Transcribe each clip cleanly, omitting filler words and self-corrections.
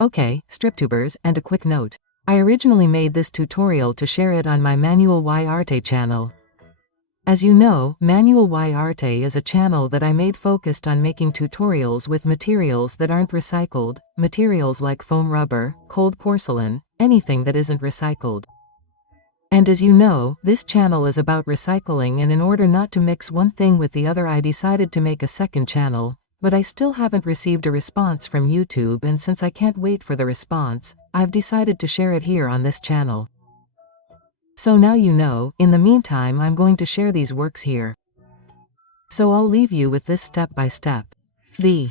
Okay, StripTubers, and a quick note. I originally made this tutorial to share it on my Manual y Arte channel. As you know, Manual y Arte is a channel that I made focused on making tutorials with materials that aren't recycled, materials like foam rubber, cold porcelain, anything that isn't recycled. And as you know, this channel is about recycling, and in order not to mix one thing with the other I decided to make a second channel, but I still haven't received a response from YouTube, and since I can't wait for the response, I've decided to share it here on this channel. So now you know. In the meantime, I'm going to share these works here. So I'll leave you with this step by step. The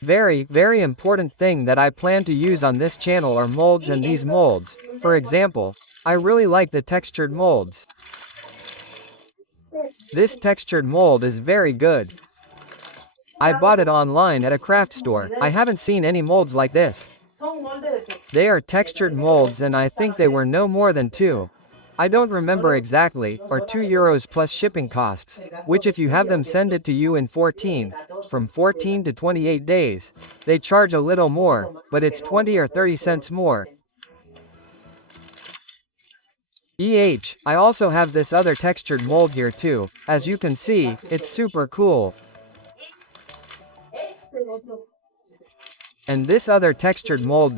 very important thing that I plan to use on this channel are molds, and these molds, for example, I really like the textured molds. This textured mold is very good. I bought it online at a craft store. I haven't seen any molds like this. They are textured molds, and I think they were no more than I don't remember exactly, or €2 plus shipping costs, which if you have them send it to you in from 14 to 28 days. They charge a little more, but it's 20 or 30 cents more. I also have this other textured mold here too. As you can see, it's super cool. And this other textured mold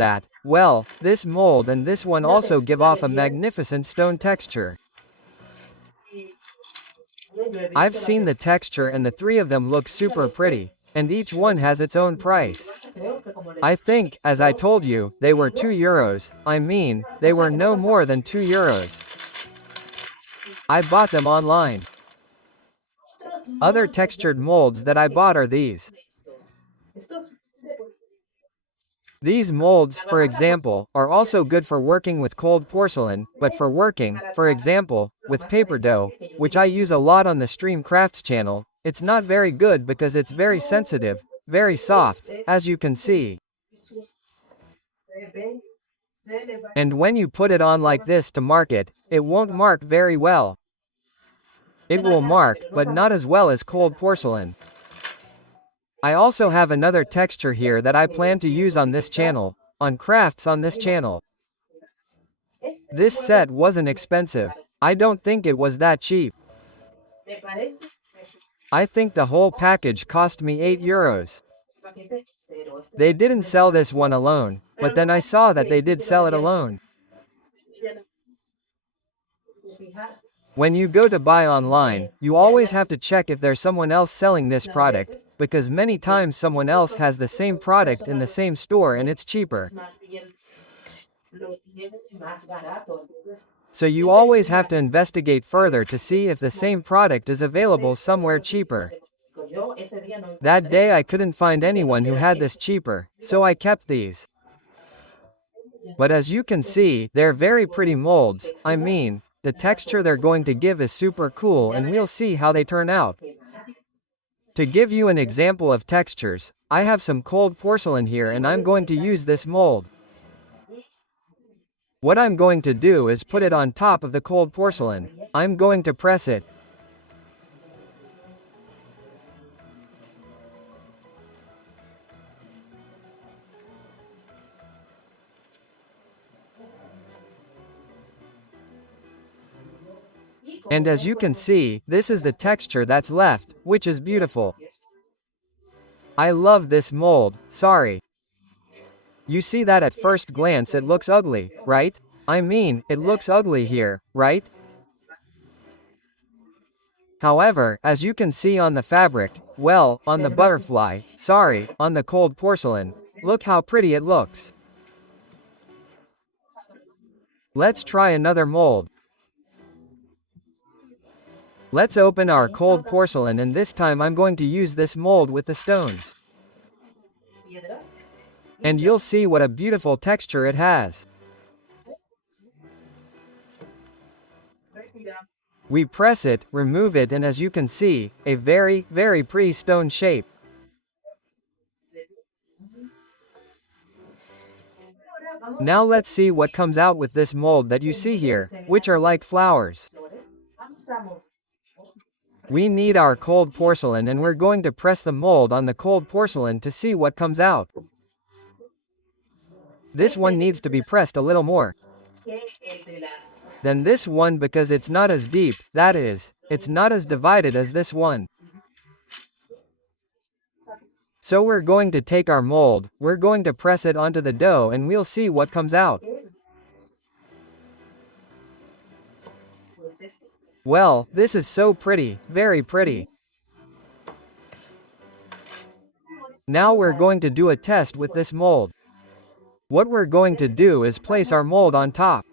this mold and this one also give off a magnificent stone texture. I've seen the texture, and the three of them look super pretty, and each one has its own price. I think, as I told you, they were €2. I mean, they were no more than €2. I bought them online. Other textured molds that I bought are these. These molds, for example, are also good for working with cold porcelain, but for working, for example, with paper dough, which I use a lot on the Stream Crafts channel, it's not very good because it's very sensitive, very soft, as you can see. And when you put it on like this to mark it, it won't mark very well. It will mark, but not as well as cold porcelain. I also have another texture here that I plan to use on this channel, on crafts on this channel. This set wasn't expensive. I don't think it was that cheap. I think the whole package cost me €8. They didn't sell this one alone, but then I saw that they did sell it alone. When you go to buy online, you always have to check if there's someone else selling this product, because many times someone else has the same product in the same store and it's cheaper. So you always have to investigate further to see if the same product is available somewhere cheaper. That day I couldn't find anyone who had this cheaper, so I kept these. But as you can see, they're very pretty molds. I mean, the texture they're going to give is super cool, and we'll see how they turn out. To give you an example of textures, I have some cold porcelain here, and I'm going to use this mold. What I'm going to do is put it on top of the cold porcelain. I'm going to press it. And as you can see, this is the texture that's left, which is beautiful. I love this mold. Sorry. You see that at first glance it looks ugly, right? I mean, it looks ugly here, right? However, as you can see on the fabric, well, on the butterfly, sorry, on the cold porcelain, look how pretty it looks. Let's try another mold. Let's open our cold porcelain, and this time I'm going to use this mold with the stones. And you'll see what a beautiful texture it has. We press it, remove it, and as you can see, a very pretty stone shape. Now let's see what comes out with this mold that you see here, which are like flowers. We need our cold porcelain, and we're going to press the mold on the cold porcelain to see what comes out. This one needs to be pressed a little more than this one because it's not as deep, that is, it's not as divided as this one. So we're going to take our mold, we're going to press it onto the dough and we'll see what comes out. Well, this is so pretty, very pretty. Now we're going to do a test with this mold. What we're going to do is place our mold on top.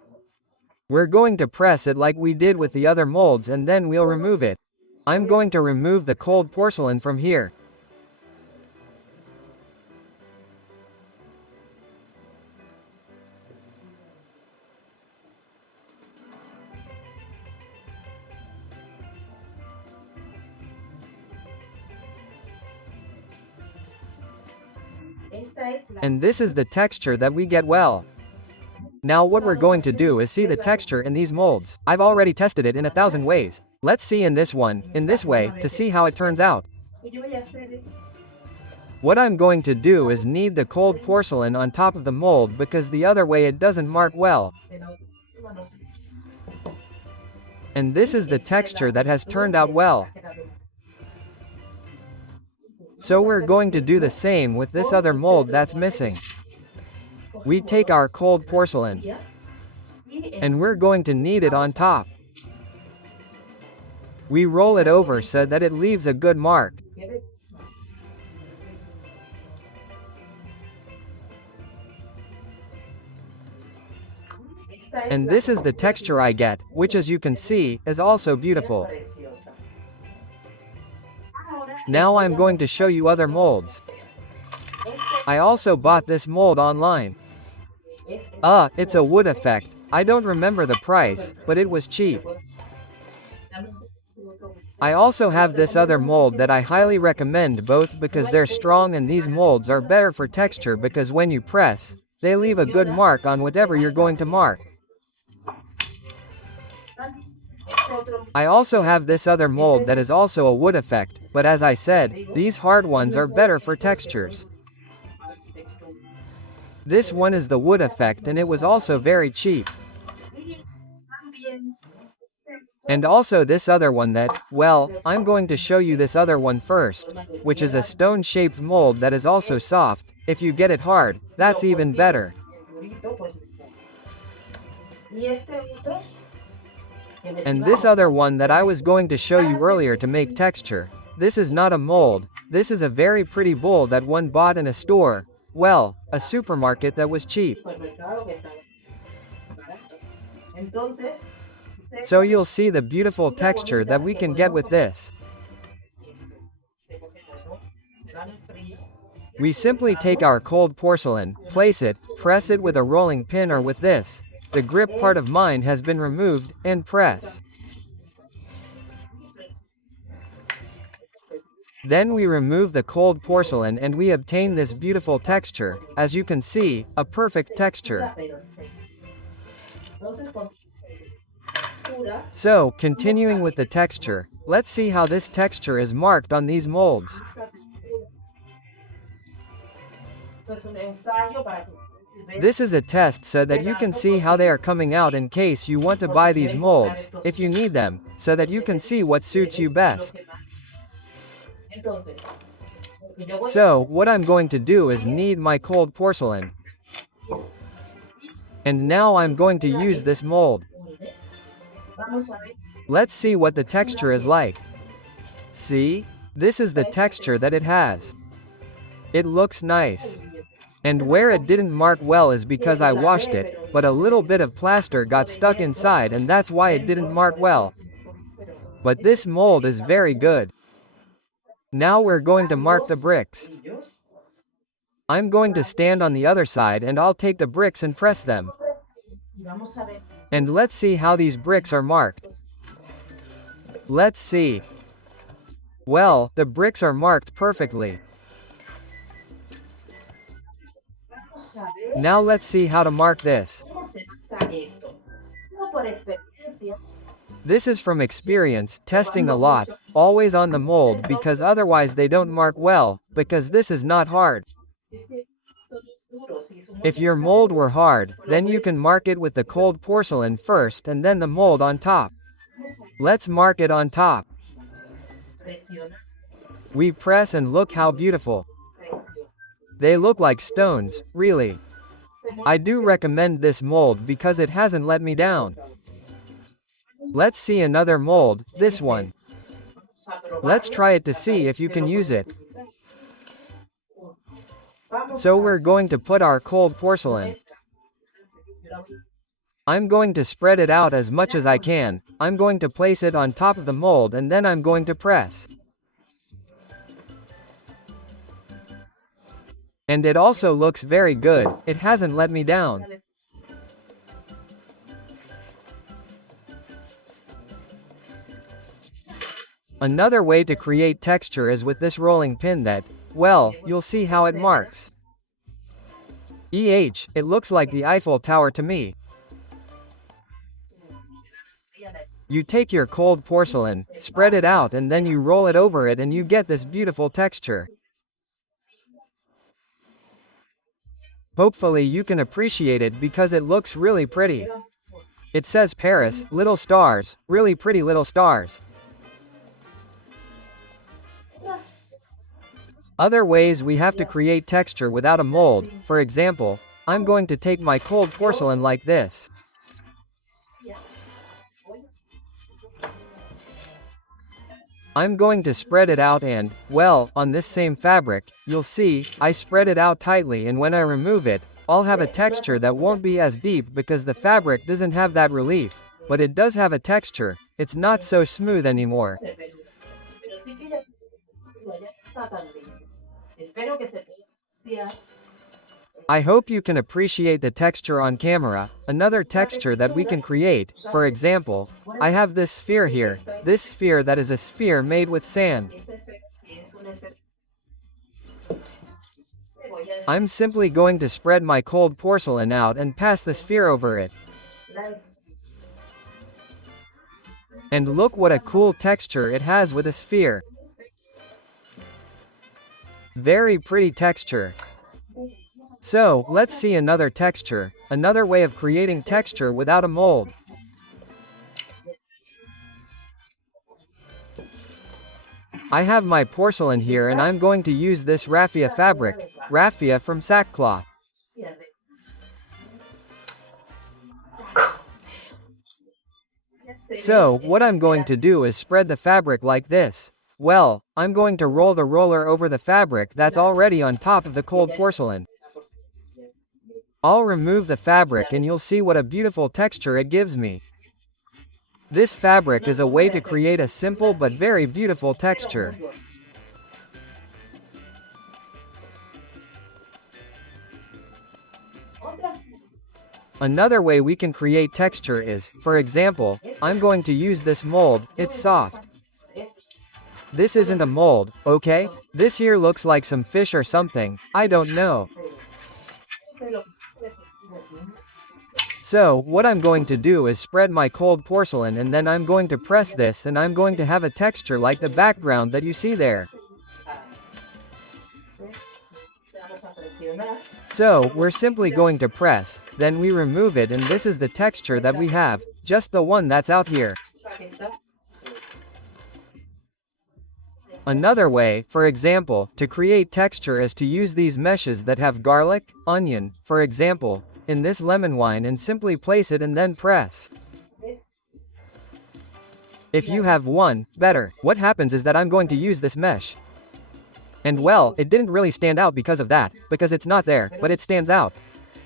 We're going to press it like we did with the other molds and then we'll remove it. I'm going to remove the cold porcelain from here. And this is the texture that we get well. Now what we're going to do is see the texture in these molds. I've already tested it in 1,000 ways. Let's see in this one, in this way, to see how it turns out. What I'm going to do is knead the cold porcelain on top of the mold because the other way it doesn't mark well. And this is the texture that has turned out well. So we're going to do the same with this other mold that's missing. We take our cold porcelain and we're going to knead it on top. We roll it over so that it leaves a good mark. And this is the texture I get, which as you can see, is also beautiful. Now I'm going to show you other molds. I also bought this mold online. It's a wood effect. I don't remember the price, but it was cheap. I also have this other mold that I highly recommend both because they're strong and these molds are better for texture because when you press, they leave a good mark on whatever you're going to mark. I also have this other mold that is also a wood effect, but as I said, these hard ones are better for textures. This one is the wood effect and it was also very cheap. And also this other one that, well, I'm going to show you this other one first, which is a stone-shaped mold that is also soft. If you get it hard, that's even better. And this other one that I was going to show you earlier to make texture. This is not a mold, this is a very pretty bowl that one bought in a store, well, a supermarket that was cheap. So you'll see the beautiful texture that we can get with this. We simply take our cold porcelain, place it, press it with a rolling pin or with this. The grip part of mine has been removed, and press. Then we remove the cold porcelain and we obtain this beautiful texture, as you can see, a perfect texture. So, continuing with the texture, let's see how this texture is marked on these molds. This is a test so that you can see how they are coming out in case you want to buy these molds, if you need them, so that you can see what suits you best. So, what I'm going to do is knead my cold porcelain. And now I'm going to use this mold. Let's see what the texture is like. See? This is the texture that it has. It looks nice. And where it didn't mark well is because I washed it, but a little bit of plaster got stuck inside and that's why it didn't mark well. But this mold is very good. Now we're going to mark the bricks. I'm going to stand on the other side and I'll take the bricks and press them. And let's see how these bricks are marked. Let's see. Well, the bricks are marked perfectly. Now let's see how to mark this. This is from experience, testing a lot, always on the mold because otherwise they don't mark well, because this is not hard. If your mold were hard, then you can mark it with the cold porcelain first and then the mold on top. Let's mark it on top. We press and look how beautiful. They look like stones, really. I do recommend this mold because it hasn't let me down. Let's see another mold, this one. Let's try it to see if you can use it. So we're going to put our cold porcelain. I'm going to spread it out as much as I can. I'm going to place it on top of the mold and then I'm going to press. And it also looks very good, it hasn't let me down. Another way to create texture is with this rolling pin that, well, you'll see how it marks. It looks like the Eiffel Tower to me. You take your cold porcelain, spread it out and then you roll it over it and you get this beautiful texture. Hopefully you can appreciate it because it looks really pretty. It says Paris, little stars, really pretty little stars. Other ways we have to create texture without a mold, for example, I'm going to take my cold porcelain like this. I'm going to spread it out and, well, on this same fabric, you'll see, I spread it out tightly and when I remove it, I'll have a texture that won't be as deep because the fabric doesn't have that relief, but it does have a texture, it's not so smooth anymore. I hope you can appreciate the texture on camera. Another texture that we can create, for example, I have this sphere here, this sphere that is a sphere made with sand. I'm simply going to spread my cold porcelain out and pass the sphere over it. And look what a cool texture it has with a sphere. Very pretty texture. So, let's see another texture, another way of creating texture without a mold. I have my porcelain here and I'm going to use this raffia fabric, raffia from sackcloth. So, what I'm going to do is spread the fabric like this. Well, I'm going to roll the roller over the fabric that's already on top of the cold porcelain. I'll remove the fabric and you'll see what a beautiful texture it gives me. This fabric is a way to create a simple but very beautiful texture. Another way we can create texture is, for example, I'm going to use this mold, it's soft. This isn't a mold, okay? This here looks like some fish or something, I don't know. So, what I'm going to do is spread my cold porcelain and then I'm going to press this and I'm going to have a texture like the background that you see there. So, we're simply going to press, then we remove it and this is the texture that we have, just the one that's out here. Another way, for example, to create texture is to use these meshes that have garlic, onion, for example, in this lemon wine and simply place it and then press. If you have one, better. What happens is that I'm going to use this mesh. And well, it didn't really stand out because of that, because it's not there, but it stands out.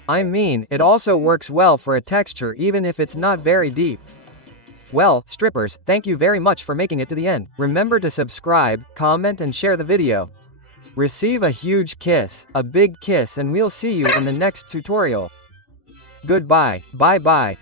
I mean, it also works well for a texture even if it's not very deep. Well, strippers, thank you very much for making it to the end. Remember to subscribe, comment and share the video. Receive a huge kiss, a big kiss and we'll see you in the next tutorial. Goodbye, bye bye.